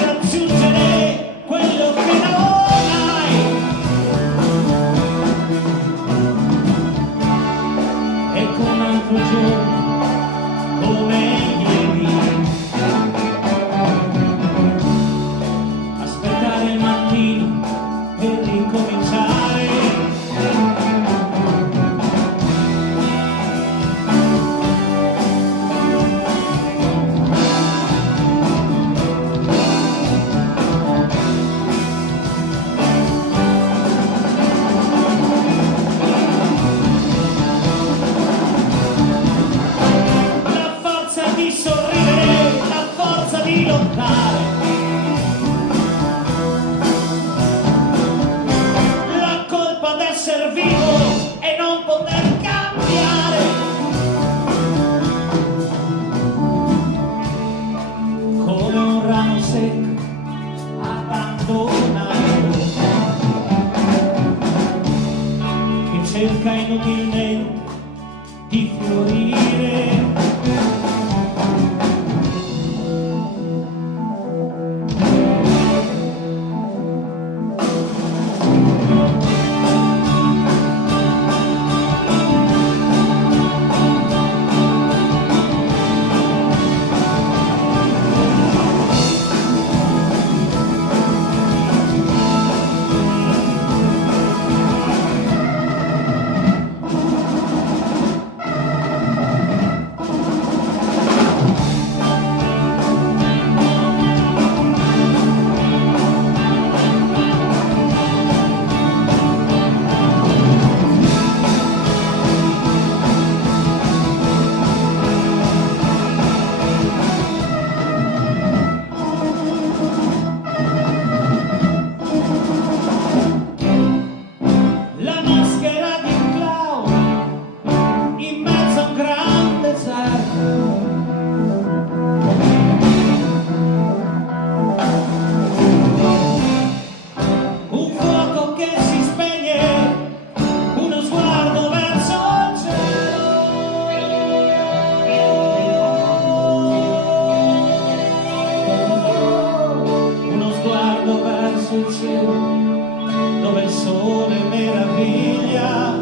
raggiungere quello che non hai. E come un altro giorno, come ieri, aspettare il mattino per ricominciare. Di sorridere, la forza di lottare, la colpa d'essere vivo e non poter cambiare, come un ramo secco abbandonato che cerca inutilmente di fiorire. Sul cielo dove il sole meraviglia